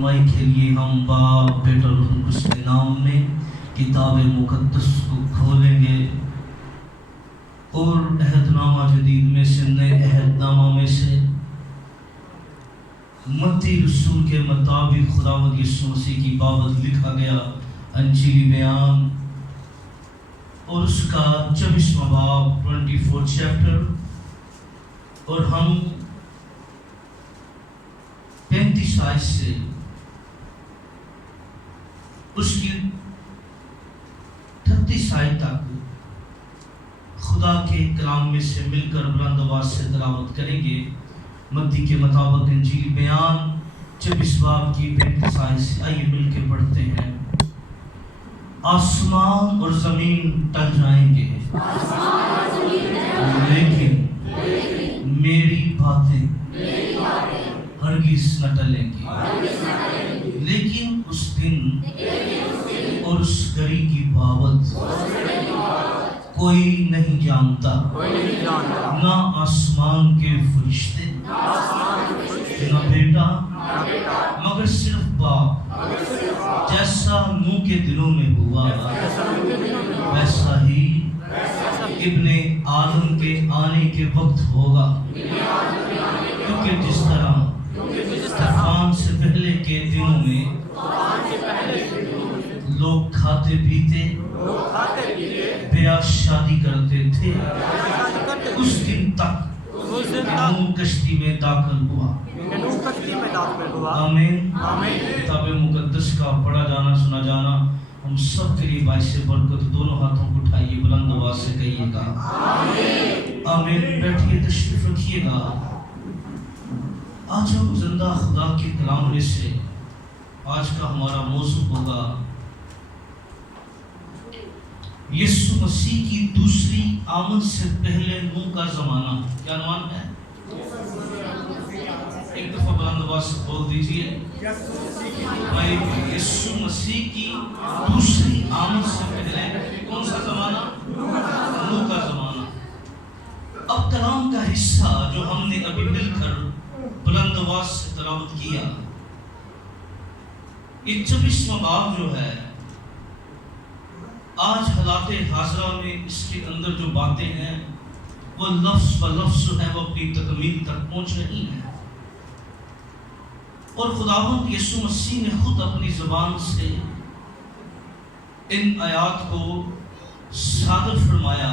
کے لیے ہم باپ بیٹا روح القدس کے نام میں کتاب مقدس کو کھولیں گے اور عہد نامہ جدید میں سے نئے عہد نامہ میں سے متی رسول کے مطابق خداوند یسوع مسیح کی بابت لکھا گیا انجیلی بیان اور اس کا 24واں باب 24 چیپٹر اور ہم 35 آیت سے اس کی 38 آیت تک خدا کے کلام میں سے مل کر بلند آواز سے تلاوت کریں گے۔ متی کے مطابق انجیل بیان 24 باب کی 35 آیت سے آئیے مل کے پڑھتے ہیں۔ آسمان اور زمین ٹل جائیں گے لیکن میری باتیں ہرگز نہ ٹلیں گی۔ لیکن اس دن اور اس گھڑی کی بابت کوئی نہیں جانتا، نہ آسمان کے فرشتے نہ بیٹا مگر صرف باپ، جیسا نوح کے دنوں میں ہوا ویسا ہی ابن آدم کے آنے کے وقت ہوگا۔ کیونکہ جس طرح طوفان سے پہلے کے دنوں میں لوگ کھاتے پیتے بیاہ شادی کرتے تھے، اس دن تک نوح کشتی میں داخل ہوا۔ آمین۔ کتاب مقدس کا پڑھا جانا سنا جانا ہم سب کے لیے باعث برکت۔ دونوں ہاتھوں کو اٹھائیے، بلند آواز سے کہیے گا آمین۔ بیٹھیے، تشریف رکھیے گا۔ آج ہم زندہ خدا کے کلام میں سے آج کا ہمارا موضوع ہوگا یسوع مسیح کی دوسری آمد سے پہلے نوح کا زمانہ۔ کیا عنوان ہے؟ ایک دفعہ بلند آواز سے بول دیجئے، یسوع مسیح کی دوسری آمد سے پہلے کون سا زمانہ؟ نوح کا زمانہ۔ اب کلام کا حصہ جو ہم نے ابھی مل کر بلند آواز سے تلاوت کیا، یہ 24واں باب جو ہے، آج حالات حاضرہ میں اس کے اندر جو باتیں ہیں وہ لفظ لفظ جو ہے وہ اپنی تکمیل تک پہنچ رہی ہیں، اور خداوند یسوع مسیح نے خود اپنی زبان سے ان آیات کو صادر فرمایا،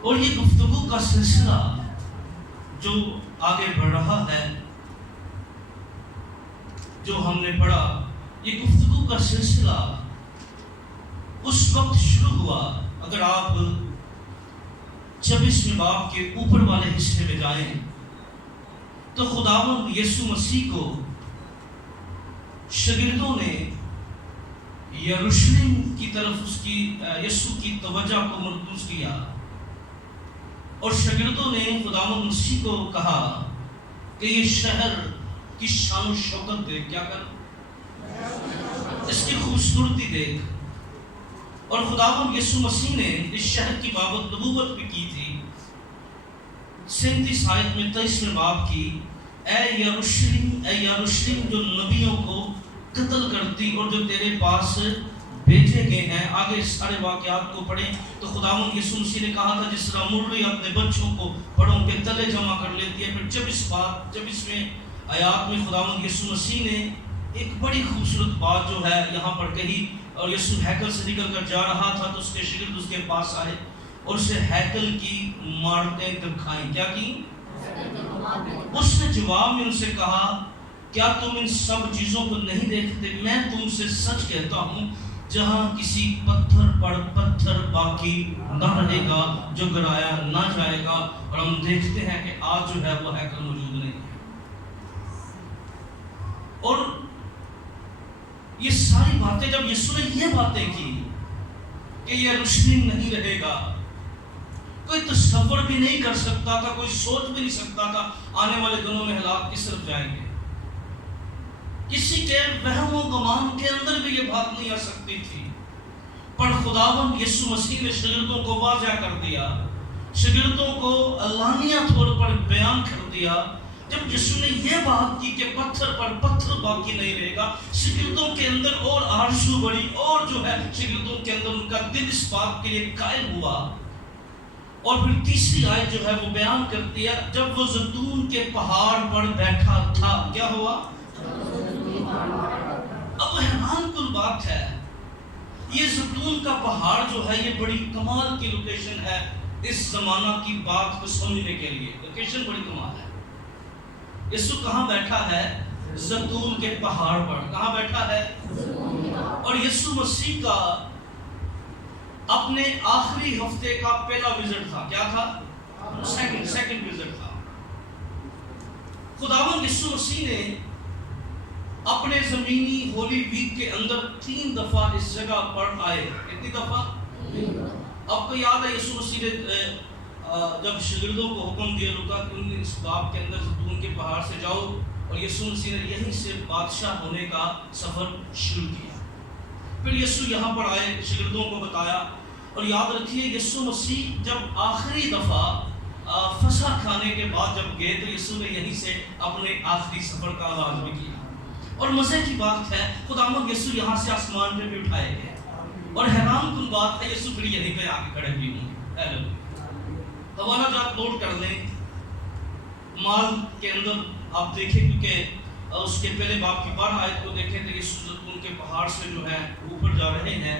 اور یہ گفتگو کا سلسلہ جو آگے بڑھ رہا ہے، جو ہم نے پڑھا، یہ گفتگو کا سلسلہ اس وقت شروع ہوا۔ اگر آپ 24ویں باب کے اوپر والے حصے میں جائیں تو خداوند یسوع مسیح کو شاگردوں نے یروشلم کی طرف اس کی یسوع کی توجہ کو مرکوز کیا، اور شاگردوں نے خداوند مسیح کو کہا کہ یہ شہر کی شان و شوکت دیکھ، کیا کر اس کی خوبصورتی دیکھ۔ اور خداوند یسوع مسیح نے اس شہر کی بابت نبوت بھی کی تھی 37 آیت میں 23ویں باب کی، اے یروشلم جو نبیوں کو قتل کرتی اور جو تیرے پاس بھیجے گئے ہیں۔ آگے سارے واقعات کو پڑھیں تو خداوند یسوع مسیح نے کہا تھا جس طرح مرغی اپنے بچوں کو پڑھوں کے تلے جمع کر لیتی ہے۔ پھر 24ویں آیات میں خداوند یسوع مسیح نے ایک بڑی خوبصورت بات جو ہے یہاں پر کہی، اور یسوع ہیکل سے نکل کر جا رہا تھا تو اس کے شاگرد اس کے پاس آئے اور اسے ہیکل کی عمارتیں دکھائیں۔ کیا کی؟ اس نے جواب میں ان سے کہا، کیا تم ان سب چیزوں کو نہیں دیکھتے؟ میں تم سے سچ کہتا ہوں، جہاں کسی پتھر پر پتھر باقی نہ رہے گا جو گرایا نہ جائے گا۔ اور ہم دیکھتے ہیں کہ آج جو ہے وہ ہیکل موجود نہیں ہے، اور یہ ساری باتیں جب یسوع نے یہ باتیں کی کہ یہ یروشلم نہیں رہے گا، کوئی تصور بھی نہیں کر سکتا تھا، کوئی سوچ بھی نہیں سکتا تھا آنے والے دنوں میں حالات کس طرف جائیں گے۔ کسی کے وہم و گمان کے اندر بھی یہ بات نہیں آ سکتی تھی، پر خداوند یسوع مسیح نے شاگردوں کو واضح کر دیا، شاگردوں کو علانیہ طور پر بیان کر دیا جب یسوع نے یہ بات کی کہ پتھر پر پتھر باقی نہیں رہے گا، شاگردوں کے اندر اور آرزو بڑھی، اور جو ہے شاگردوں کے اندر ان کا دل اس بات کے لیے قائم ہوا۔ اور پھر تیسری آیت جو ہے وہ بیان کرتی ہے، جب وہ زیتون کے پہاڑ پر بیٹھا تھا، کیا ہوا؟ اب حیران کن بات ہے، یہ زیتون کا پہاڑ جو ہے یہ بڑی کمال کی لوکیشن ہے اس زمانہ کی بات کو سمجھنے کے لیے، لوکیشن بڑی کمال ہے۔ یسوع کہاں بیٹھا ہے؟ زیتون کے پہاڑ پر۔ کہاں بیٹھا ہے؟ اور یسوع مسیح کا اپنے آخری ہفتے کا پہلا وزٹ تھا، کیا تھا؟ سیکنڈ وزٹ تھا۔ خداوند یسوع مسیح نے اپنے زمینی ہولی ویک کے اندر 3 دفعہ اس جگہ پر آئے۔ کتنی دفعہ؟ آپ کو یاد ہے یسوع مسیح نے جب شاگردوں کو حکم دیا لوکا کہ ان اس باب کے اندر زیتون کے پہاڑ سے جاؤ، اور یسوع مسیح نے یہیں سے بادشاہ ہونے کا سفر شروع کیا۔ پھر یسوع یہاں پر آئے، شاگردوں کو بتایا، اور یاد رکھیے یسوع مسیح جب آخری دفعہ فسح کھانے کے بعد جب گئے تو یسوع نے یہیں سے اپنے آخری سفر کا آغاز بھی کیا۔ اور مزے کی بات ہے خداوند یسوع یہاں سے آسمان پہ بھی اٹھائے گئے، اور حیران کن بات ہے یسوع پھر یہیں پہ آ کے کھڑے بھی ہوں گے۔ حوالہ جات نوٹ کر لیں، مال کے اندر آپ دیکھیں، کیونکہ اس کے پہلے باب کی 12 آیت کو دیکھیں تو یسوع زیتون کے پہاڑ سے جو ہے اوپر جا رہے ہیں،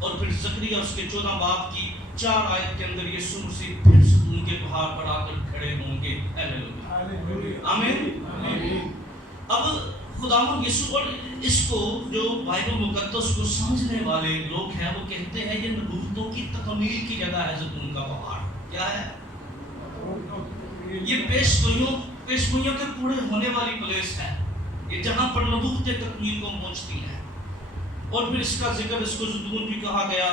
اور پھر زکریا اس کے 14 باب کی 4 آیت کے اندر یسوع مسیح پھر زیتون کے پہاڑ پر آ کر کھڑے ہوں گے۔ آمین۔ اب خداوند یسوع، اور اس کو جو بائبل مقدس کو سمجھنے والے لوگ ہیں وہ کہتے ہیں یہ نبوتوں کی تکمیل کی جگہ ہے۔ زیتون کا پہاڑ کیا ہے؟ یہ پیشگوئیوں کے پورے ہونے والی پلیس ہے، یہ جہاں پر نبوتیں تکمیل کو پہنچتی ہیں۔ اور پھر اس کا ذکر، اس کو زیتون بھی کہا گیا،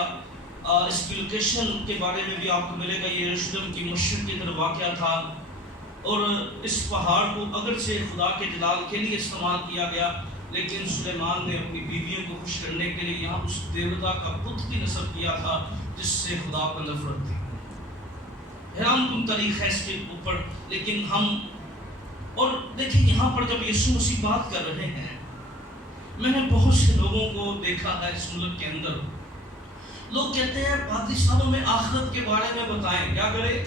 اس کی لوکیشن کے بارے میں بھی آپ کو ملے گا، یہ یروشلم کی مشرق کی طرف واقع تھا، اور اس پہاڑ کو اگرچہ خدا کے جلال کے لیے استعمال کیا گیا، لیکن سلیمان نے اپنی بیویوں کو خوش کرنے کے لیے یہاں اس دیوتا کا بت بھی نصب کیا تھا جس سے خدا کو نفرت تھی۔ حیران کن تاریخ ہے اس کے اوپر، لیکن ہم اور دیکھیں یہاں پر جب یسوع مسیح بات کر رہے ہیں، میں نے بہت سے لوگوں کو دیکھا ہے اس ملک کے اندر، لوگ کہتے ہیں پادری صاحب ہمیں آخرت کے بارے میں بتائیں، کیا کریں؟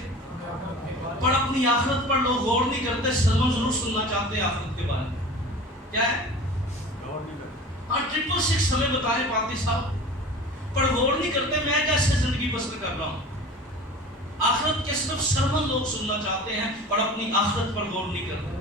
پر اپنی آخرت پر لوگ غور نہیں کرتے، سرمن ضرور سننا چاہتے ہیں آخرت کے بارے میں، کیا ہے؟ 666 ہمیں بتائیں پادری صاحب، پر غور نہیں کرتے میں کیسے زندگی بسر کر رہا ہوں۔ آخرت کے صرف سرمن لوگ سننا چاہتے ہیں اور اپنی آخرت پر غور نہیں کرتے،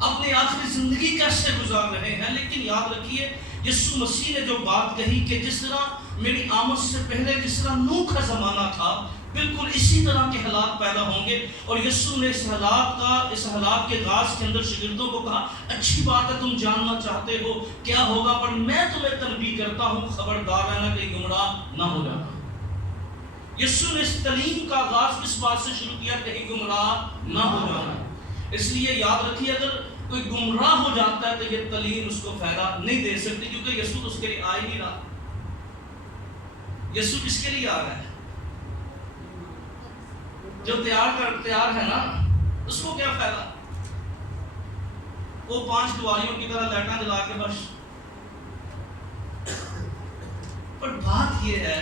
اپنی آخری زندگی کیسے گزار رہے ہیں۔ لیکن یاد رکھیے یسوع مسیح نے جو بات کہی کہ جس طرح میری آمد سے پہلے جس طرح نوح کا زمانہ تھا، بالکل اسی طرح کے حالات پیدا ہوں گے۔ اور یسوع نے اس حالات کے آغاز کے اندر شاگردوں کو کہا اچھی بات ہے تم جاننا چاہتے ہو کیا ہوگا، پر میں تمہیں تنبیہ کرتا ہوں خبردار رہنا کہ گمراہ نہ ہو جانا۔ یسوع نے اس تعلیم کا آغاز اس بات سے شروع کیا کہ گمراہ نہ ہو جانا۔ اس لیے یاد رکھیے اگر کوئی گمراہ ہو جاتا ہے تو یہ تعلیم اس کو فائدہ نہیں دے سکتی، کیونکہ یسوع اس کے لیے آ ہی نہیں رہا۔ یسوع کس کے لیے آ رہا ہے؟ جو تیار ہے نا، اس کو کیا فائدہ؟ وہ 5 دواریوں کی طرح لائٹاں جلا کے بس۔ پر بات یہ ہے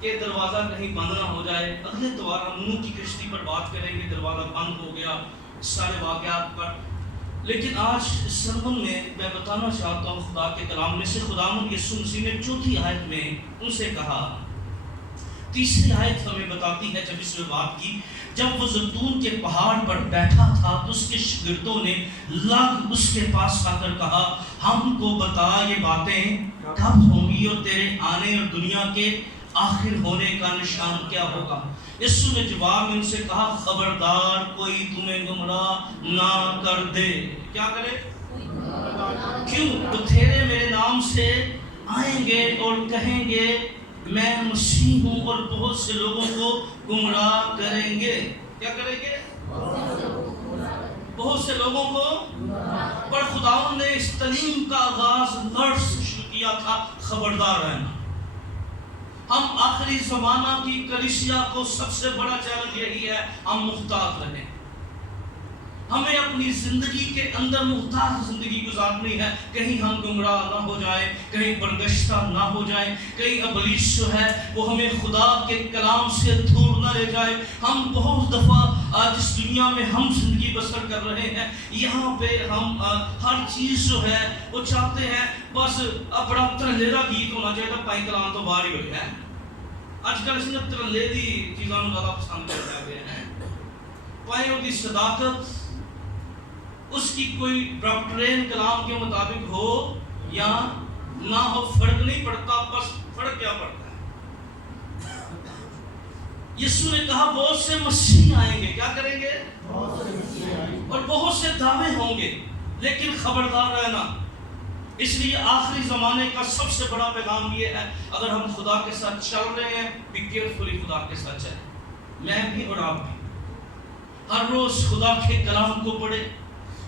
کہ دروازہ کہیں بند نہ ہو جائے۔ اگلے دوبارہ نوح کی کشتی پر بات کریں گے، دروازہ بند ہو گیا، سارے واقعات پر۔ لیکن آج اس سرمن میں بتانا چاہتا ہوں خدا کے کلام میں سے، خداوند یسوع مسیح نے 4تھی آیت میں ان سے کہا، 3ری آیت ہمیں بتاتی ہے 26ویں باب کی، جب وہ زیتون کے پہاڑ پر بیٹھا تھا تو اس کے شاگردوں نے لگ اس کے پاس آ کر کہا ہم کو بتا یہ باتیں کب ہوں گی اور تیرے آنے اور دنیا کے آخر ہونے کا نشان کیا ہوگا؟ یسوع نے جواب میں ان سے کہا خبردار کوئی تمہیں گمراہ نہ کر دے۔ کیا کرے؟ کیوں؟ بتھیرے میرے نام سے آئیں گے اور کہیں گے میں مسیح ہوں اور بہت سے لوگوں کو گمراہ کریں گے۔ کیا کریں گے؟ بہت سے لوگوں کو۔ پر خداوند نے اس تعلیم کا آغاز لفظ سے شروع کیا تھا خبردار رہنا۔ ہم آخری زمانہ کی کلیسیا کو سب سے بڑا چیلنج یہی ہے، ہم محتاط رہیں، ہمیں اپنی زندگی کے اندر محتاط زندگی گزارنی ہے، کہیں ہم گمراہ نہ ہو جائیں، کہیں برگشتہ نہ ہو جائیں، کہیں ابلیس جو ہے وہ ہمیں خدا کے کلام سے دور نہ لے جائے۔ ہم بہت دفعہ آج اس دنیا میں ہم زندگی بسر کر رہے ہیں، یہاں پہ ہم ہر چیز جو ہے وہ چاہتے ہیں بس بڑا ترلیرا گیت ہونا چاہیے، تو پائی کلام تو باہر ہی ہوئے ہیں۔ آج کل اس نے ترلیری چیزوں میں زیادہ پسند کرتے ہوئے ہیں، پائیں دی صداقت اس کی کوئی ڈاکٹرین کلام کے مطابق ہو یا نہ ہو فرق نہیں پڑتا، بس فرق کیا پڑتا ہے؟ یسوع نے کہا بہت سے مسیح آئیں گے، کیا کریں گے؟ اور بہت سے دعوے ہوں گے، لیکن خبردار رہنا۔ اس لیے آخری زمانے کا سب سے بڑا پیغام یہ ہے، اگر ہم خدا کے ساتھ چل رہے ہیں، بی کیئرفلی خدا کے ساتھ چلیں، میں بھی اور آپ بھی۔ ہر روز خدا کے کلام کو پڑھیں،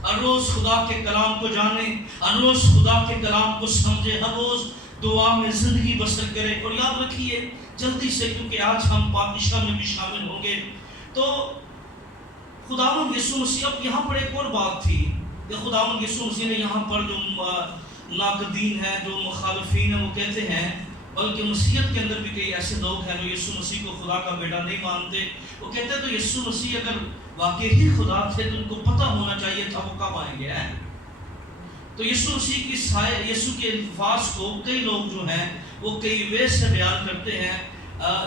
ہر روز خدا کے کلام کو جانیں، ہر روز خدا کے کلام کو سمجھیں، ہر روز دعا میں زندگی بسر کریں۔ اور یاد رکھیے جلدی سے، کیونکہ آج ہم پادشاہ میں بھی شامل ہوں گے، تو خداوند یسوع مسیح، اب یہاں پر ایک اور بات تھی کہ خداوند یسوع مسیح نے یہاں پر جو ناقدین ہیں، جو مخالفین ہیں، وہ کہتے ہیں، بلکہ مسیحیت کے اندر بھی کئی ایسے لوگ ہیں جو یسوع مسیح کو خدا کا بیٹا نہیں مانتے، وہ کہتے ہیں تو یسوع مسیح اگر واقعی خدا تھے تو ان کو پتہ ہونا چاہیے تھا وہ کب آئیں گے۔ تو یسوع مسیح کی یسوع کے الفاظ کو کئی لوگ جو ہیں وہ کئی وے سے بیان کرتے ہیں۔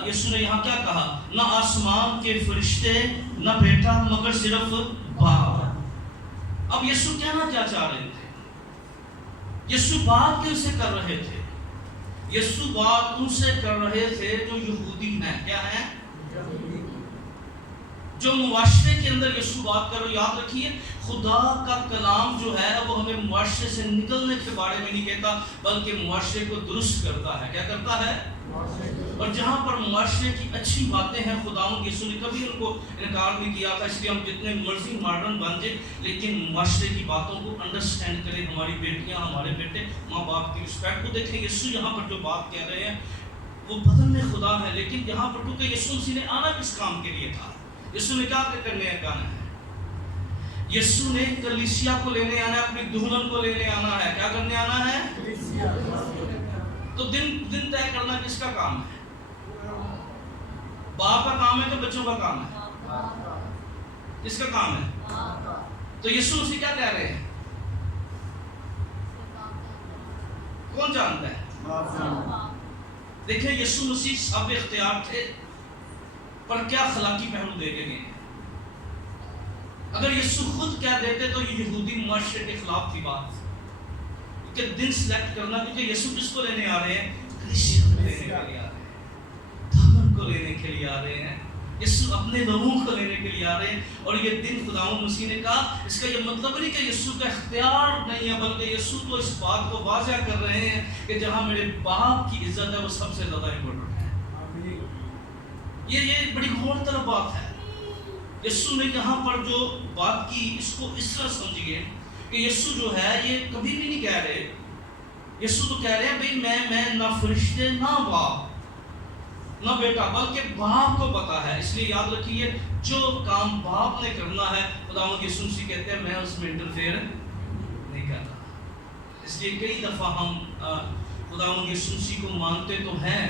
یسوع نے یہاں کیا کہا؟ نہ آسمان کے فرشتے نہ بیٹا مگر صرف باپ۔ اب یسوع کہنا کیا چاہ رہے تھے؟ یسوع بات کن سے کر رہے تھے؟ یسوع بات ان سے کر رہے تھے جو یہودی ہیں۔ کیا ہیں؟ جو معاشرے کے اندر یسوع بات کر رہے۔ یاد رکھیے خدا کا کلام جو ہے وہ ہمیں معاشرے سے نکلنے کے بارے میں نہیں کہتا، بلکہ معاشرے کو درست کرتا ہے۔ کیا کرتا ہے؟ اور جہاں پر معاشرے کی اچھی باتیں ہیں، خداوند یسوع نے کبھی ان کو انکار نہیں کیا تھا۔ اس لیے ہم جتنے مرضی ماڈرن بن جائیں، لیکن معاشرے کی باتوں کو انڈرسٹینڈ کریں۔ ہماری بیٹیاں، ہمارے بیٹے ماں باپ کی رسپیکٹ کو دیکھیں۔ یسوع یہاں پر جو بات کہہ رہے ہیں وہ بدن میں خدا ہے، لیکن یہاں پر کیونکہ یسوع مسیح نے آنا کس کام کے لیے تھا؟ یسوع نے کیا کرنے آنا ہے؟ یسوع نے کلیسیا کو لینے آنا ہے، اپنی دلہن کو لینے آنا ہے۔ کیا کرنے آنا ہے؟ تو دن طے کرنا کس کا کام ہے؟ باپ کا کام ہے کہ بچوں کا کام ہے؟ کس کا کام ہے؟ تو یسوع مسیح کیا کہہ رہے ہیں؟ کون جانتا ہے؟ دیکھیں یسوع مسیح سب اختیار تھے، پر کیا اخلاقی پہلو دے کے گئے؟ اگر یسوع خود کہہ دیتے تو یہ یہودی معاشرے کے خلاف تھی بات، کہ دن سلیکٹ کرنا، کیونکہ یسوع کس کو لینے آ رہے ہیں؟ کلیسیا کو لینے کے لیے آ رہے ہیں، دامن کو لینے کے لیے آ رہے ہیں، یسوع اپنے لوگوں کو لینے کے لیے آ رہے ہیں۔ اور یہ دن خداوند مسیح نے کہا، اس کا یہ مطلب نہیں کہ یسوع کا اختیار نہیں ہے، بلکہ یسوع تو اس بات کو واضح کر رہے ہیں کہ جہاں میرے باپ کی عزت ہے وہ سب سے زیادہ امپورٹنٹ ہے۔ یہ بڑی غور طلب بات ہے۔ یسوع نے یہاں پر جو بات کی، اس کو اس طرح سمجھیے کہ یسوع جو ہے یہ کبھی بھی نہیں کہہ رہے، یسوع تو کہہ رہے ہیں بھئی میں نہ فرشتے نہ باپ نہ بیٹا، بلکہ باپ کو پتا ہے۔ اس لیے یاد رکھیے جو کام باپ نے کرنا ہے، خداوند یسوع مسیح کہتے ہیں میں اس میں انٹرفیئر نہیں کرتا۔ اس لیے کئی دفعہ ہم خداوند یسوع مسیح کو مانتے تو ہیں،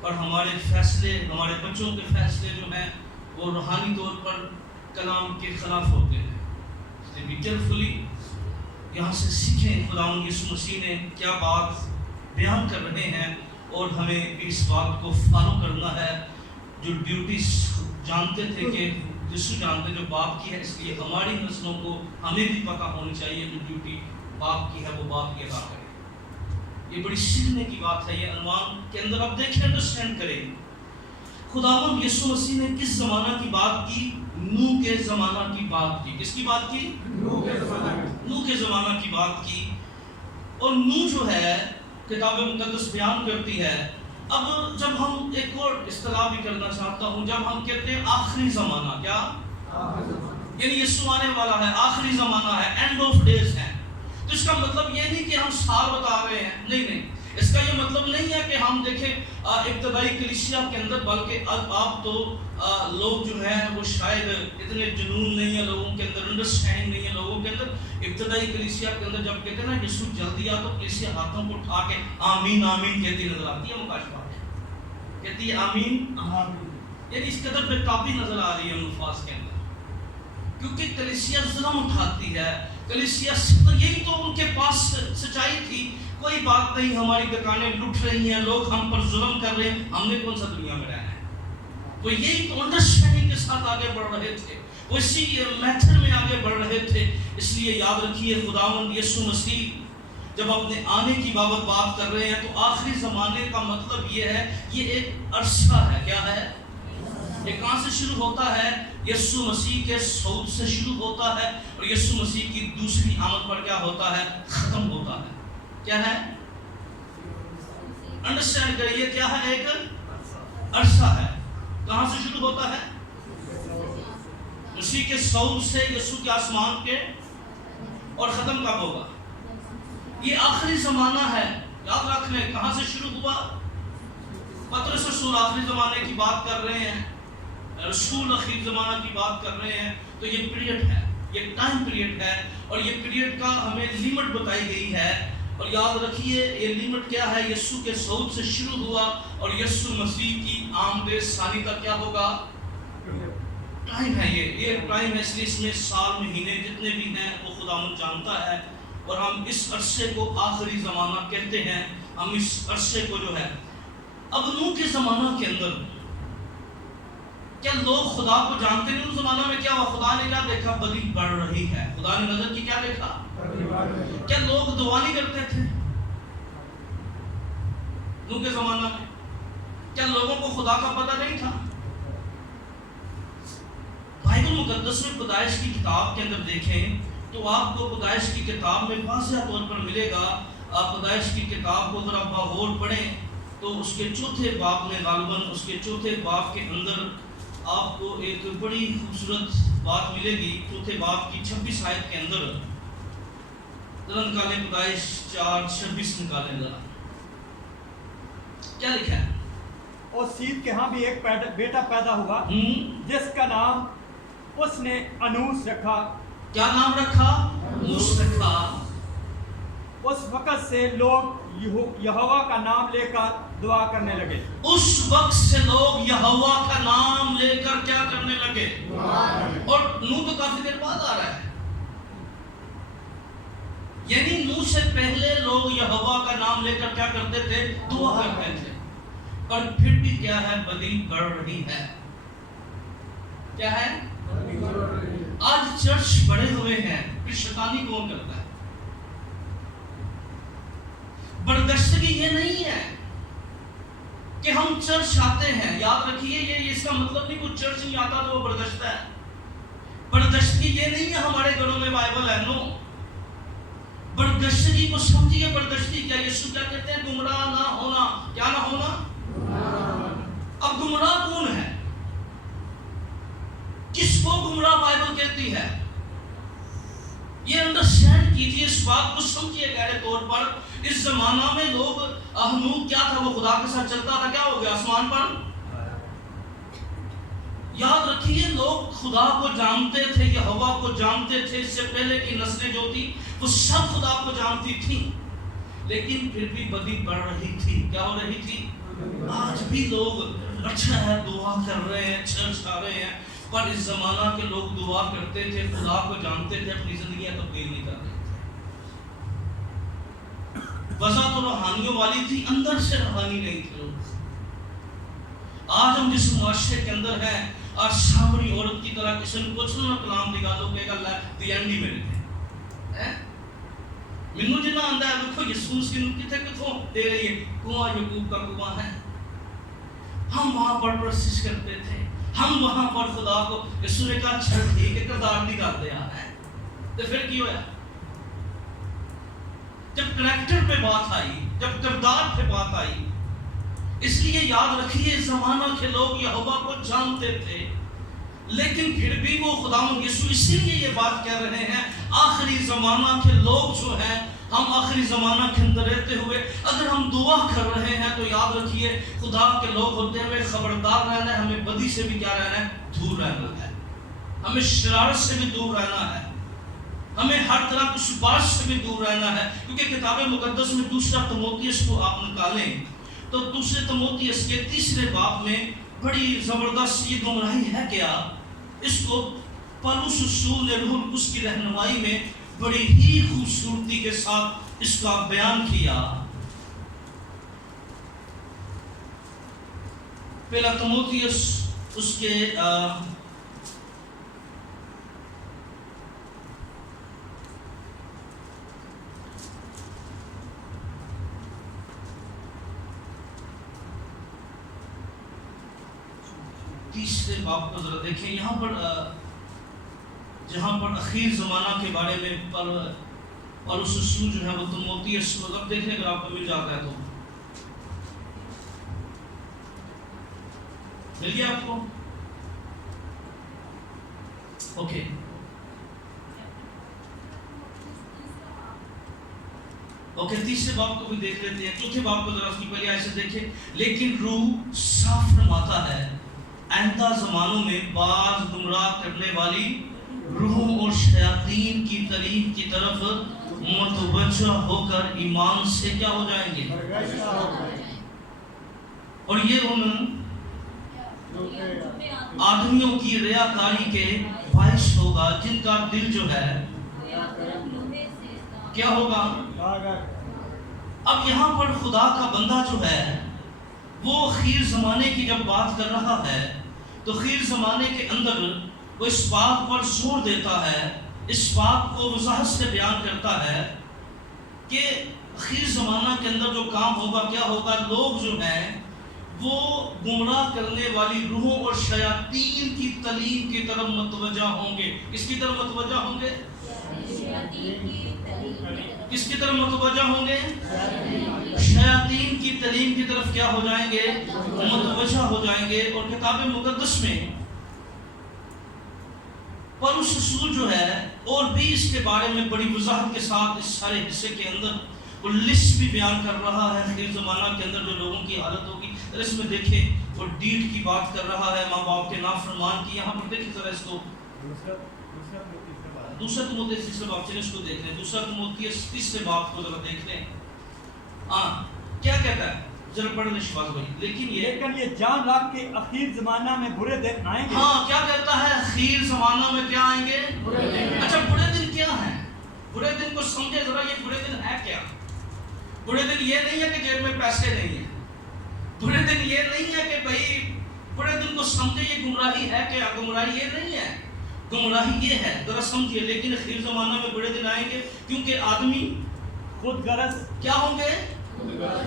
اور ہمارے فیصلے، ہمارے بچوں کے فیصلے جو ہیں وہ روحانی طور پر کلام کے خلاف ہوتے ہیں۔ اس لیے بی کیئرفلی یہاں سے سیکھیں خداوند یسوع مسیح نے کیا بات بیان کر رہے ہیں، اور ہمیں اس بات کو فالو کرنا ہے۔ جو ڈیوٹی جانتے تھے کہ یسوع جانتے جو باپ کی ہے، اس لیے ہماری نسلوں کو ہمیں بھی پتہ ہونی چاہیے جو ڈیوٹی باپ کی ہے وہ باپ کی ادا کرے۔ یہ بڑی سیکھنے کی بات ہے۔ یہ عنوان کے اندر آپ دیکھیں، انڈرسٹینڈ کریں خداوند یسوع مسیح نے کس زمانہ کی بات کی؟ نوح کے زمانہ کی بات کی۔ کس کی بات کی؟ نوح کے زمانہ کی بات کی۔ اور نوح جو ہے کتاب مقدس بیان کرتی ہے۔ اب جب ہم ایک اور اصطلاح بھی کرنا چاہتا ہوں، جب ہم کہتے ہیں آخری زمانہ، کیا یعنی یسوع آنے والا ہے، آخری زمانہ ہے، اینڈ آف ڈیز ہے، تو اس کا مطلب یہ نہیں کہ ہم سال بتا رہے ہیں، نہیں، اس کا یہ مطلب نہیں ہے کہ ہم دیکھیں ابتدائی کلیسیا کے اندر، بلکہ اب آپ تو لوگ جو ہیں وہ شاید اتنے جنون نہیں ہے لوگوں کے اندر، انڈرسٹینڈ نہیں ہے لوگوں کے اندر۔ ابتدائی کلیسیا کے اندر جب کہتے ہیں نا یسوع جلدی آ، تو کلیسیا ہاتھوں کو اٹھا کے آمین آمین کہتی نظر آتی ہے، مکاشفہ کہتی ہے آمین آمین، یعنی اس قدر بے تابی نظر آ رہی ہے الفاظ کے اندر، کیونکہ کلیسیا ظلم اٹھاتی ہے، کلیسیا یہی تو ان کے پاس سچائی تھی۔ کوئی بات نہیں، ہماری دکانیں لٹ رہی ہیں، لوگ ہم پر ظلم کر رہے ہیں، ہم نے کون سا دنیا میں رہنا ہے؟ وہ یہی تو انڈرسٹینڈنگ کے ساتھ آگے بڑھ رہے تھے، وہ اسی میتھڈ میں آگے بڑھ رہے تھے۔ اس لیے یاد رکھیے خداوند یسوع مسیح جب اپنے آنے کی بات کر رہے ہیں تو آخری زمانے کا مطلب یہ ہے، یہ ایک عرصہ ہے۔ کیا ہے؟ یہ کہاں سے شروع ہوتا ہے؟ یسوع مسیح کے صعود سے شروع ہوتا ہے، اور یسوع مسیح کی دوسری آمد پر کیا ہوتا ہے؟ ختم ہوتا ہے۔ کیا ہے؟ انڈرسٹینڈ کریے، کیا ہے؟ ایک عرصہ ہے۔ کہاں سے شروع ہوتا ہے؟ مسیح کے صعود سے، یسوع کے آسمان کے، اور ختم کب ہوگا؟ یہ آخری زمانہ ہے، یاد رکھ لیں۔ کہاں سے شروع ہوا؟ پطرس رسول آخری زمانے کی بات کر رہے ہیں، رسول اخیر زمانہ کی بات کر رہے ہیں، تو یہ پیریڈ ہے، یہ ٹائم پیریڈ ہے، اور یہ پیریڈ کا ہمیں لیمٹ بتائی گئی ہے۔ اور یاد رکھیے یہ لیمٹ کیا ہے؟ یسوع کے صعود سے شروع ہوا اور یسوع مسیح کی آمد ثانی تک کیا ہوگا؟ ٹائم ہے، یہ ٹائم ہے۔ اس لیے اس میں سال مہینے جتنے بھی ہیں وہ خداوند جانتا ہے، اور ہم اس عرصے کو آخری زمانہ کہتے ہیں۔ ہم اس عرصے کو جو ہے، اب نوح کے زمانہ کے اندر کیا لوگ خدا کو جانتے نہیں؟ اس زمانہ میں کیا ہوا؟ خدا نے کیا دیکھا؟ بدی بڑھ رہی ہے۔ خدا نے نظر کی کیا دیکھا؟ کیا لوگ دعا نہیں کرتے تھے نوح کے زمانہ میں؟ کیا لوگوں کو خدا کا پتہ نہیں تھا؟ بائبل مقدس میں پیدائش کی کتاب کے اندر دیکھیں تو آپ کو پیدائش کی کتاب میں واضح طور پر ملے گا۔ آپ پیدائش کی کتاب کو اگر آپ باغور پڑھیں تو اس کے چوتھے باب میں، غالباً اس کے چوتھے باب کے اندر آپ کو ایک بڑی خوبصورت بات ملے گی۔ چوتھے باب کی 26 آیت کے اندر ذرا نکالیں، پیدائش 4:26 نکالیں ذرا، کیا لکھا ہے؟ اور سید کے ہاں بھی ایک بیٹا پیدا ہوا جس کا نام اس نے انوس رکھا۔ کیا نام رکھا؟ انوس رکھا۔ اس وقت سے لوگ یہوہ کا نام لے کر دعا کرنے لگے۔ اس وقت سے لوگ یہوہ کا نام لے کر کیا کرنے لگے؟ اور نوح تو کافی دیر بعد آ رہا ہے، یعنی نوح سے پہلے لوگ یہوہ کا نام لے کر کیا کرتے تھے؟ دعا کرتے تھے۔ پر پھر بھی کیا ہے؟ بدی بڑھ رہی ہے۔ کیا ہے؟ آج چرچ بڑے ہوئے ہیں، پھر شیطانی کون کرتا ہے؟ بردشتگی یہ نہیں ہے کہ ہم چرچ آتے ہیں، یاد رکھیے یہ اس کا مطلب نہیں کوئی چرچ نہیں آتا تو وہ بردشتہ ہے۔ بردشتگی یہ نہیں ہے ہمارے گھروں میں بائبل ہے، نو۔ بردشتگی کو سمجھیے، بردشتگی کیا؟ یسوع کیا کہتے ہیں؟ گمراہ نہ ہونا۔ کیا نہ ہونا؟ اب گمراہ کون ہے؟ کس کو گمراہ بائبل کہتی ہے؟ یہ انڈرسٹینڈ کیجئے، اس بات کو سمجھیے گہرے طور پر۔ اس زمانہ میں لوگ، نوح کیا تھا؟ وہ خدا کے ساتھ چلتا تھا، کیا ہو گیا؟ آسمان پر۔ یاد رکھیے لوگ خدا کو جانتے تھے، یہوہ کو جانتے تھے، اس سے پہلے کی نسلیں جو تھی وہ سب خدا کو جانتی تھیں، لیکن پھر بھی بدی بڑھ رہی تھی۔ کیا ہو رہی تھی؟ آج بھی لوگ اچھا ہے دعا کر رہے ہیں، چرچ آ رہے ہیں، پر اس زمانہ کے لوگ دعا کرتے تھے، خدا کو جانتے تھے، اپنی زندگیاں تبدیل نہیں کر رہے تھے۔ وجہ تو روحانیوں والی تھی، اندر سے روحانی نہیں تھے لوگ۔ آج ہم جس معاشرے کے اندر ہیں، آج سامری عورت کی طرح کسی نے کچھ نہ کلام دکھا دو کہ اللہ دی اینڈی میں رہے مینوں جنہ آندا ہے دیکھو یسوع کی نو کتے کتوں دے رہی ہے، کنواں یعقوب کا کنواں ہے۔ ہم وہاں پر پرستش کرتے تھے، ہم وہاں پر خدا کو، یسوع نے کہا چھڑ ٹھیک ہے کردار نہیں کرتے آ ہے، تو پھر کی ہویا؟ جب کریکٹر پہ بات آئی، جب کردار پہ بات آئی، اس لیے یاد رکھیے زمانہ کے لوگ یہوہ کو جانتے تھے، لیکن پھر بھی وہ خداوند یسوع اسی لیے یہ بات کہہ رہے ہیں، آخری زمانہ کے لوگ جو ہیں ہم آخری زمانہ کے اندر رہتے ہوئے اگر ہم دعا کر رہے ہیں تو یاد رکھیے خدا کے لوگ ہوتے ہوئے خبردار رہنا ہے، ہمیں بدی سے بھی کیا رہنا ہے، دور رہنا ہے، ہمیں شرارت سے بھی دور رہنا ہے، ہمیں ہر طرح کی سفارش سے بھی دور رہنا ہے، کیونکہ کتاب مقدس میں دوسرا تموتیس کو آپ نکالیں تو دوسرے تموتیس کے 3 باب میں بڑی زبردست یہ گمراہی ہے کیا، اس کو پالوس رسول نے روح القدس کی رہنمائی میں بڑی ہی خوبصورتی کے ساتھ اس کا بیان کیا۔ پہلا تموتیس اس کے 30 باب کو ذرا دیکھیں، یہاں پر جہاں پر اخیر زمانہ کے بارے میں پالوس رسول جو ہے وہ تموتیس کو اب دیکھنے اگر آپ کو مل جاتا ہے تو مل گیا آپ کو؟ اوکے، اوکے 30 باب کو بھی دیکھ لیتے ہیں۔ 4 باب کو ذرا اس کی پہلی آیت سے دیکھیں، لیکن روح صاف فرماتا ہے آئندہ زمانوں میں بعض گمراہ کرنے والی روحوں اور شیاطین کی تعلیم کی طرف متوجہ ہو کر ایمان سے کیا ہو جائیں گے، اور یہ ان آدمیوں کی ریاکاری کے باعث ہوگا جن کا دل جو ہے کیا ہوگا۔ اب یہاں پر خدا کا بندہ جو ہے وہ خیر زمانے کی جب بات کر رہا ہے تو خیر زمانے کے اندر وہ اس بات پر زور دیتا ہے، اس بات کو وضاحت سے بیان کرتا ہے کہ خیر زمانہ کے اندر جو کام ہوگا کیا ہوگا، لوگ جو ہیں وہ گمراہ کرنے والی روحوں اور شیاطین کی تعلیم کی طرف متوجہ ہوں گے۔ کس کی طرف متوجہ ہوں گے؟ کس کی طرف متوجہ ہوں گے؟ شیاطین کی تعلیم کی طرف کیا ہو جائیں گے؟ متوجہ ہو جائیں گے۔ اور کتاب مقدس میں پالوس رسول جو ہے اور بھی اس کے بارے میں بڑی وضاحت کے ساتھ اس سارے حصے کے اندر وہ لسٹ بھی بیان کر رہا ہے خیر زمانہ کے اندر جو لوگوں کی حالت ہوگی۔ اس میں دیکھیں وہ ڈیٹ کی بات کر رہا ہے، ماں باپ کے نافرمان کی۔ یہاں پر دیکھیں ذرا اس کو، دوسرا تموتیس 3 باب، چلیں اس کو دیکھ لیں۔ دوسرا تموتیس 3 باب کو ذرا دیکھ لیں۔ کیا کہتا ہے ذرا پڑھ لیں شفاظ بھائی۔ لیکن یہ جان لاکھ کے اخیر زمانہ میں برے دن آئیں گے۔ ہاں کیا کہتا ہے؟ اخیر زمانہ میں کیا آئیں گے؟ برے دن۔ اچھا برے دن کیا ہیں؟ برے دن کو سمجھے ذرا، یہ برے دن ہے کیا؟ برے دن یہ نہیں ہے کہ جیب میں پیسے نہیں ہیں، برے دن یہ نہیں ہے کہ بھائی، برے دن کو سمجھے یہ گمراہی ہے کیا؟ گمراہی یہ نہیں ہے، گمراہی یہ ہے ذرا سمجھیے۔ لیکن اخیر زمانہ میں برے دن آئیں گے کیونکہ آدمی خود غرض کیا ہوں گے؟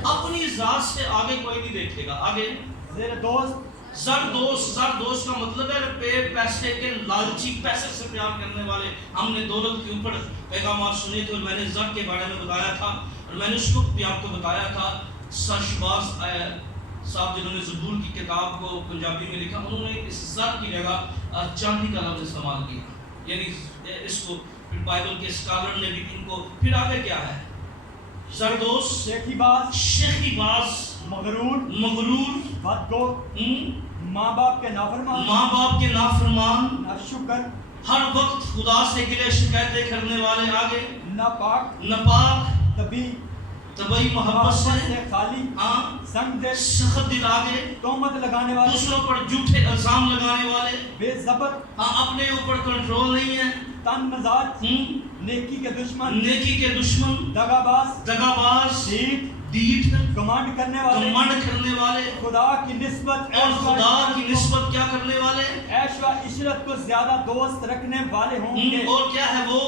اپنی ذات سے آگے کوئی نہیں دیکھے گا۔ آگے زر دوست، زر دوست کا مطلب ہے پیسے کے لالچی، پیسے سے پیار کرنے والے۔ ہم نے دولت کے اوپر پیغامات سنے تھے اور میں نے زر کے بارے میں بتایا تھا، اور میں نے اس وقت بھی آپ کو بتایا تھا سر شباز صاحب جنہوں نے زبور کی کتاب کو پنجابی میں لکھا، انہوں نے اس زر کی جگہ چاندی کا لفظ استعمال کیا، یعنی اس کو بائبل کے اسکالر نے بھی ان کو۔ پھر آگے کیا ہے؟ زردوست، شیخی باز، شیخی باز، مغرور، بدگو، ماں باپ کے نافرمان، ماں باپ کے نافرمان، ناشکر، ہر وقت خدا سے گلے شکایتیں کرنے والے۔ آگے ناپاک، طبعی محبت سے خالی، سنگ دل، سخت دل۔ آگے تہمت لگانے والے، دوسروں پر جھوٹے الزام لگانے والے، بے ضبط، اپنے اوپر کنٹرول نہیں ہے، تن مزاج، نیکی کے دشمن، دغا باز، ڈیٹ، گمانڈ کرنے والے، خدا کی نسبت اور خدا کی نسبت کیا کرنے والے؟ عیش و عشرت کو زیادہ دوست رکھنے والے ہوں گے۔ اور کیا ہے وہ؟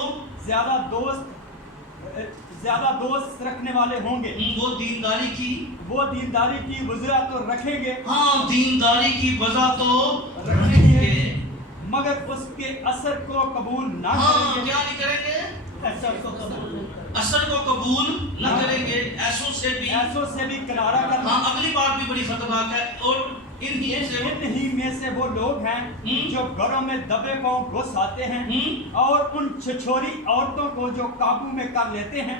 زیادہ دوست رکھنے والے ہوں گے۔ وہ دینداری کی وضع تو رکھیں گے، ہاں دینداری کی وضع تو رکھیں گے، مگر اس کے اثر کو قبول نہ ہاں کریں گے۔ کیا نہیں کریں گے؟ اثر کو قبول نہ کریں گے، ایسوں سے بھی کنارہ کرنا۔ ہاں اگلی بات بھی بڑی خطرناک ہے۔ اور انہی میں سے وہ لوگ ہیں جو گھروں میں دبے پاؤں گھس آتے ہیں اور ان چھچوری عورتوں کو جو قابو میں کر لیتے ہیں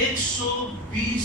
120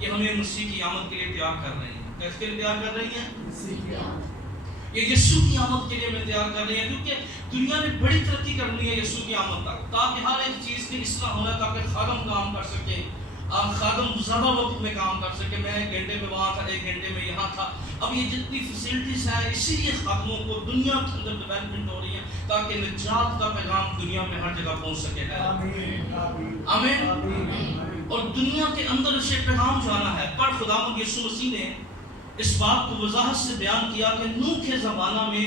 کہ ہمیں مسیح کی آمد کے لیے تیار کر رہی ہیں. کس کے لیے تیار کر رہی ہیں؟ یہ یسوع کی آمد کے لیے ہمیں تیار کر رہی ہیں، کیونکہ دنیا نے بڑی ترقی کرنی ہے یسوع کی آمد تک، تاکہ ہر ایک چیز کی اصلاح ہونا ہے، تاکہ خادم کام کر سکے. خادم زیادہ وقت میں کام کر سکے. میں 1 گھنٹے میں وہاں تھا، 1 گھنٹے میں یہاں تھا. اب یہ جتنی فیسلٹیز ہیں، اسی لیے خادموں کو دنیا کے اندر ڈیولپمنٹ ہو رہی ہے، تاکہ نجات کا پیغام دنیا میں ہر جگہ پہنچ سکے. آمین. اور دنیا کے اندر اسے پیغام جانا ہے. پر خداوند یسوع مسیح نے اس بات کو وضاحت سے بیان کیا کہ نوح کے زمانہ میں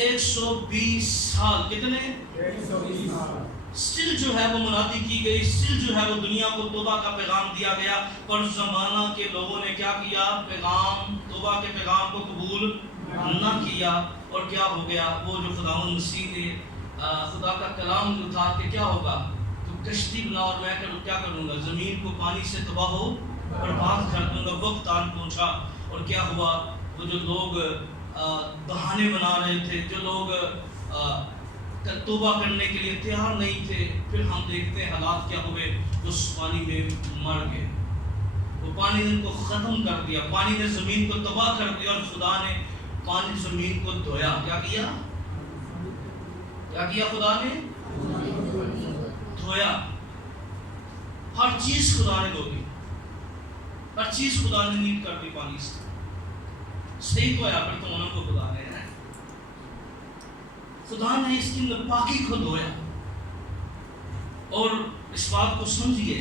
120 سال، کتنے؟ 120 سال سٹل جو ہے وہ منادی کی گئی، سٹل جو ہے وہ دنیا کو توبہ کا پیغام دیا گیا، پر زمانہ کے لوگوں نے کیا کیا؟ پیغام، توبہ کے پیغام کو قبول نہ کیا. اور کیا ہو گیا؟ وہ جو خداوند مسیح نے خدا کا کلام جو تھا کہ کیا ہوگا؟ تو کشتی بنا اور میں کیا کروں گا؟ زمین کو پانی سے تباہ ہو برباد کر دوں گا. وقت آن پہنچا اور کیا ہوا؟ وہ جو لوگ بہانے بنا رہے تھے، جو لوگ توبہ کرنے کے لیے تیار نہیں تھے، پھر ہم دیکھتے ہیں حالات کیا ہوئے. اس پانی میں مر گئے. وہ پانی نے ان کو ختم کر دیا، پانی نے زمین کو تباہ کر دیا، اور خدا نے پانی زمین کو دھویا. کیا کیا؟ کیا کیا خدا نے؟ دھویا. ہر چیز خدا نے دھو دی، ہر چیز خدا نے نیٹ کر دی پانی سے. صحیح تو ہے، پھر تو انہوں کو خدا نے اس کی پاکی کو دھویا. اور اس بات کو سمجھیے،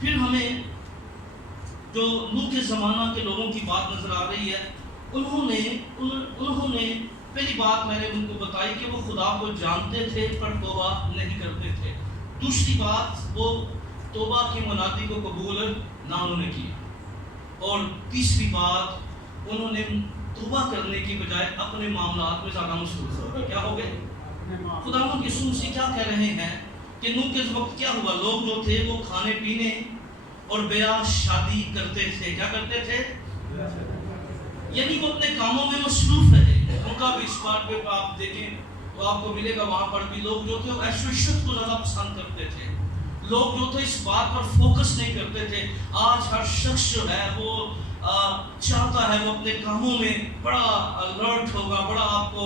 پھر ہمیں جو نوح کے زمانہ کے لوگوں کی بات نظر آ رہی ہے. انہوں نے پہلی بات میں نے ان کو بتائی کہ وہ خدا کو جانتے تھے پر توبہ نہیں کرتے تھے. دوسری بات، وہ توبہ کی منادی کو قبول نہ انہوں نے کیا. اور تیسری بات، انہوں نے توبہ کرنے کی بجائے اپنے معاملات میں زیادہ مصروف ہو گئے. کیا ہو گئے؟ خداوند یسوع مسیح کیا کہہ رہے ہیں کہ نوح کے وقت کیا ہوا؟ لوگ جو تھے وہ کھانے پینے اور بیاہ شادی کرتے تھے. کیا کرتے تھے؟ یعنی وہ اپنے کاموں میں مصروف رہے. ان کا بھی اس بات پہ آپ دیکھیں تو آپ کو ملے گا، وہاں پر بھی لوگ جو تھے وہ عیش و عشرت کو زیادہ پسند کرتے تھے. لوگ جو تھے اس بات پر فوکس نہیں کرتے تھے. آج ہر شخص جو ہے وہ چاہتا ہے وہ اپنے کاموں میں بڑا الرٹ ہوگا، بڑا آپ کو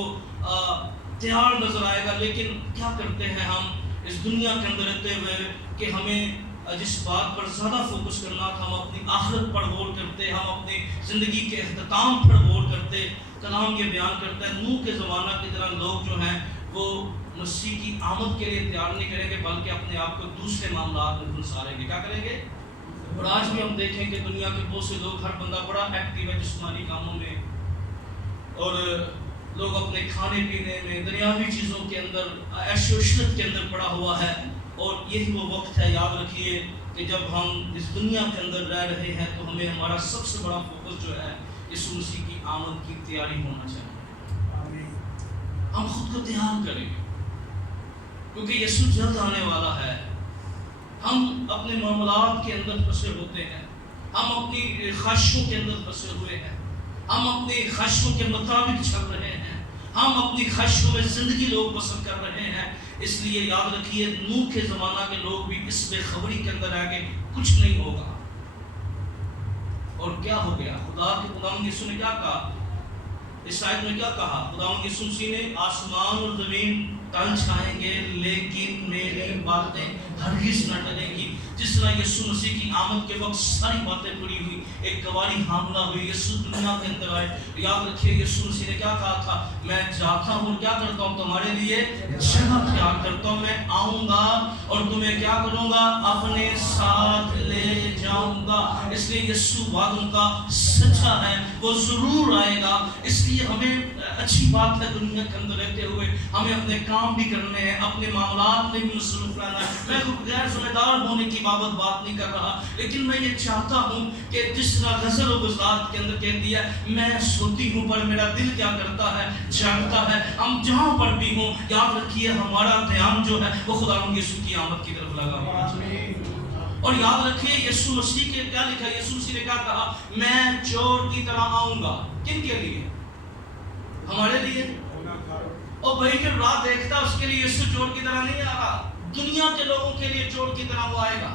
تیار نظر آئے گا. لیکن کیا کرتے ہیں ہم اس دنیا کے اندر رہتے ہوئے کہ ہمیں جس بات پر زیادہ فوکس کرنا تھا، ہم اپنی آخرت پر غور کرتے، ہم اپنی زندگی کے اختتام پر غور کرتے. کلام یہ بیان کرتا ہے نوح کے زمانہ کی طرح لوگ جو ہیں وہ مسیح کی آمد کے لیے تیار نہیں کریں گے، بلکہ اپنے آپ کو دوسرے معاملات میں گھساریں گے. کیا کریں گے؟ اور آج بھی ہم دیکھیں کہ دنیا کے بہت سے لوگ، ہر بندہ بڑا ایکٹیو ہے جسمانی کاموں میں، اور لوگ اپنے کھانے پینے میں، دنیاوی چیزوں کے اندر، عیش و عشرت کے اندر پڑا ہوا ہے. اور یہی وہ وقت ہے، یاد رکھیے کہ جب ہم اس دنیا کے اندر رہ رہے ہیں تو ہمیں ہمارا سب سے بڑا فوکس جو ہے یسوع مسیح کی آمد کی تیاری ہونا چاہیے. ہم خود کو تیار کریں گے کیونکہ یسوع جلد آنے والا ہے. ہم اپنے معاملات کے اندر پھنسے ہوتے ہیں، ہم اپنی خواہشوں کے اندر پھنسے ہوئے ہیں، ہم اپنی خواہشوں کے مطابق چل رہے ہیں، ہم اپنی خواہشوں میں زندگی لوگ پسند کر رہے ہیں. اس لیے یاد رکھیے نوح کے زمانہ کے لوگ بھی اس بے خبری کے اندر آ کے کچھ نہیں ہوگا. اور کیا ہو گیا؟ خداوند یسوع نے کیا کہا؟ اس آیت میں کیا کہا؟ خداوند یسوع مسیح نے آسمان اور زمین ٹل جائیں گے لیکن میری باتیں ہرگز نہ ٹلیں گی. جس طرح یسوع مسیح کی آمد کے وقت ساری باتیں پوری ہوئی، ایک گواری حاملہ ہوئی، یسوع دنیا کے اندر آئے. یاد رکھیے یسوع مسیح نے کیا کہا تھا؟ میں جاتا ہوں، کیا کرتا ہوں؟ تمہارے لیے جگہ تیار کرتا ہوں. میں آؤں گا اور تمہیں کیا کروں گا؟ اپنے ساتھ لے جاؤں گا. اس لیے یسوع وعدوں کا سچا ہے، وہ ضرور آئے گا. اس لیے ہمیں اچھی بات ہے دنیا کے اندر رہتے ہوئے ہمیں اپنے کام بھی کرنے ہیں، اپنے معاملات میں بھی مصروف رہنا ہے. میں غیر ذمہ دار ہونے کی بات نہیں کر رہا، لیکن میں یہ چاہتا ہوں کہ جس طرح غزل و غزلات کے اندر کہتی ہے، میں سوتی ہوں پر میرا دل کیا کرتا ہے؟ جاگتا ہے. ہم جہاں پر بھی ہوں یاد رکھیے ہمارا دھیان جو ہے وہ خداوند یسوع کی آمد کی طرف لگا ہوا ہے. اور یاد رکھیے یسوع مسیح کے کیا لکھا ہے؟ یسوع مسیح نے کیا کہا؟ میں چور کی طرح آؤں گا. کن کے لیے؟ ہمارے لیے. اور بھائی جو رات دیکھتا اس کے لیے یسوع چور کی طرح نہیں آ رہا، دنیا کے لوگوں کے لیے چور کی طرح وہ آئے گا.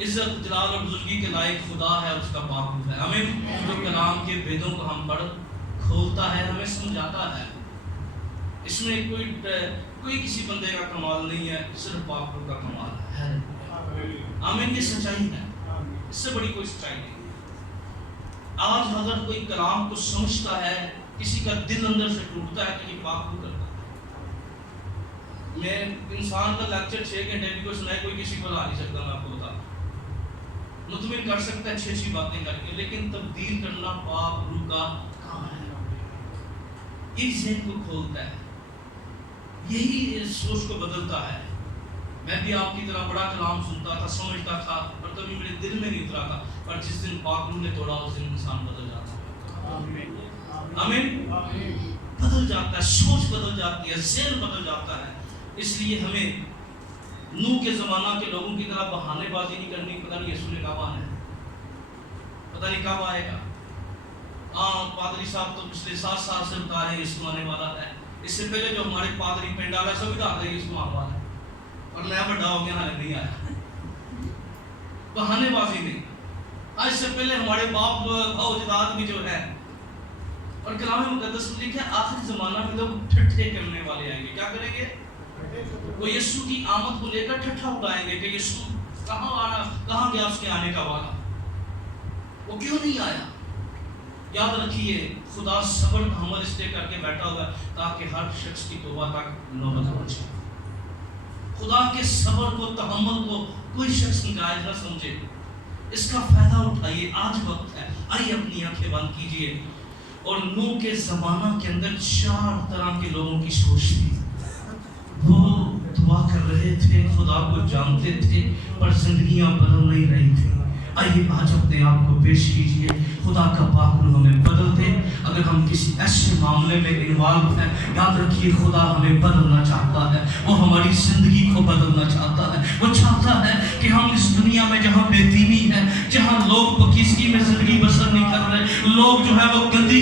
عزت جلال اور بزرگی کے لائق خدا ہے، اس کا پاک روح ہے، آمین، جو کلام کے بیدوں کو ہم پڑھ کھولتا ہے، ہمیں سمجھاتا ہے۔ اس میں کوئی کسی بندے کا کمال نہیں ہے، صرف پاک روح کا کمال ہے، آمین، یہ سچائی ہے، اس سے بڑی کوئی سچائی نہیں ہے۔ آج اگر کوئی کلام کو سمجھتا ہے، کسی کا دل اندر سے ٹوٹتا ہے، تو یہ پاک روح کرتا ہے۔ میں انسان کا لیکچر 6 گھنٹے بھی کوئی سنائے، کوئی کسی کو لا نہیں سکتا، میں آپ کو بتا مطمئن کر سکتا ہے اچھی باتیں کر کے، لیکن تبدیل کرنا پاک روح کا کام ہے۔ یہ ذہن کو کھولتا ہے، یہی سوچ کو بدلتا ہے۔ میں بھی آپ کی طرح بڑا کلام سنتا تھا، سمجھتا تھا، پر کبھی میرے دل میں نہیں اترا تھا، پر جس دن پاک روح نے توڑا، اس دن انسان بدل جاتا ہے، آمین، بدل جاتا ہے، سوچ بدل جاتی ہے، ذہن بدل جاتا ہے۔ اس لیے ہمیں نوح کے زمانہ کے لوگوں کی طرح بہانے بازی نہیں کرنی، پتہ نہیں یسوع نے کب آنا ہے، پتہ نہیں کب آئے گا۔ پادری صاحب تو پچھلے 7 سال سے بتا رہے ہیں یسوع آنے والا ہے، اس سے پہلے جو ہمارے پادری پنڈ والا سب بتا رہے ہیں یسوع آنے والا ہے، اور میں بڑا ہو گیا حالے نہیں آیا، بہانے بازی نہیں۔ آج سے پہلے ہمارے باپ اجداد بھی جو ہے، اور کلام مقدس میں لکھا ہے آخری زمانہ میں لوگ ٹھٹھے کرنے والے آئیں گے، کیا کریں گے؟ وہ یسوع کی آمد کو لے کر ٹھٹھا اڑائیں گے کہ یسوع کہاں گیا اس کے آنے کا وعدہ، وہ کیوں نہیں آیا؟ یاد رکھیے خدا صبر تحمل اس لیے کر کے بیٹھا ہوا ہے تاکہ ہر شخص کی توبہ تک نوبت پہنچے۔ خدا کے صبر کو، تحمل کو کوئی شخص ناجائز نہ سمجھے، اس کا فائدہ اٹھائیے، آج وقت ہے، آئیے اپنی آنکھیں بند کیجیے۔ اور نوح کے زمانہ کے اندر 4 طرح کے لوگوں کی سوچ تھی، وہ دعا کر رہے تھے، خدا کو جانتے تھے، پر زندگیاں بدل نہیں رہی تھی۔ آئیے آج اپنے آپ کو پیش کیجیے، خدا کا پاک روح ہمیں بدل دے۔ اگر ہم کسی ایسے معاملے میں انوالو ہیں، یاد رکھیے خدا ہمیں بدلنا چاہتا ہے، وہ ہماری زندگی کو بدلنا چاہتا ہے۔ وہ چاہتا ہے کہ ہم اس دنیا میں جہاں بے دینی ہے، جہاں لوگ پکیزگی میں زندگی بسر نہیں کر رہے، لوگ جو ہے وہ گندی